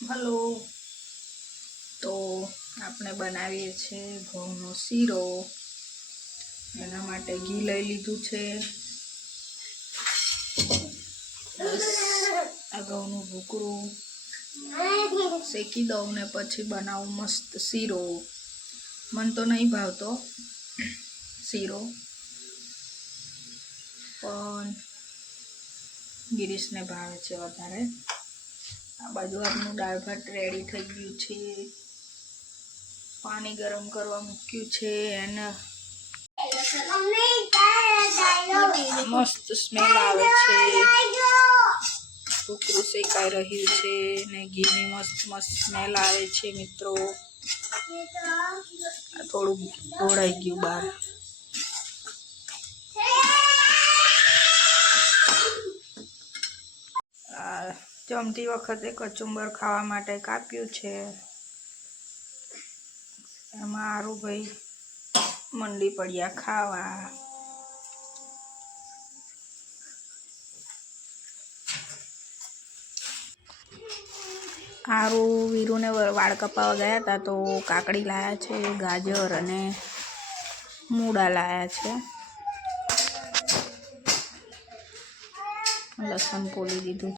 Hello, તો આપણે બનાવીએ છીએ ઘઉંનો શીરો. એના માટે ઘી લઈ લીધું છે. બસ આ ઘઉંનું ભૂકરું શેકી દઉં ને પછી બનાવું મસ્ત શીરો. મને તો નહીં ભાવતો શીરો, પણ ગિરીશને ભાવે છે વધારે. આ બાજુ આપણું દાળ ભાત રેડી થઈ ગયું છે. પાણી ગરમ કરવા મૂક્યું છે અને મસ્ત સ્મેલ આવે છે. ભૂકરું શેકાઈ રહ્યું છે ને ઘીની મસ્ત મસ્ત સ્મેલ આવે છે મિત્રો. થોડું ઢોળાઈ ગયું બહાર. જમતી વખતે કચુંબર ખાવા માટે કાપ્યું છે. એમાં આરુભાઈ મંડી પડ્યા ખાવા. આરુ વીરુને વાળ કપાવા ગયા હતા તો કાકડી લાયા છે, ગાજર અને મૂળા લાયા છે. લસણ પોલી દીધું.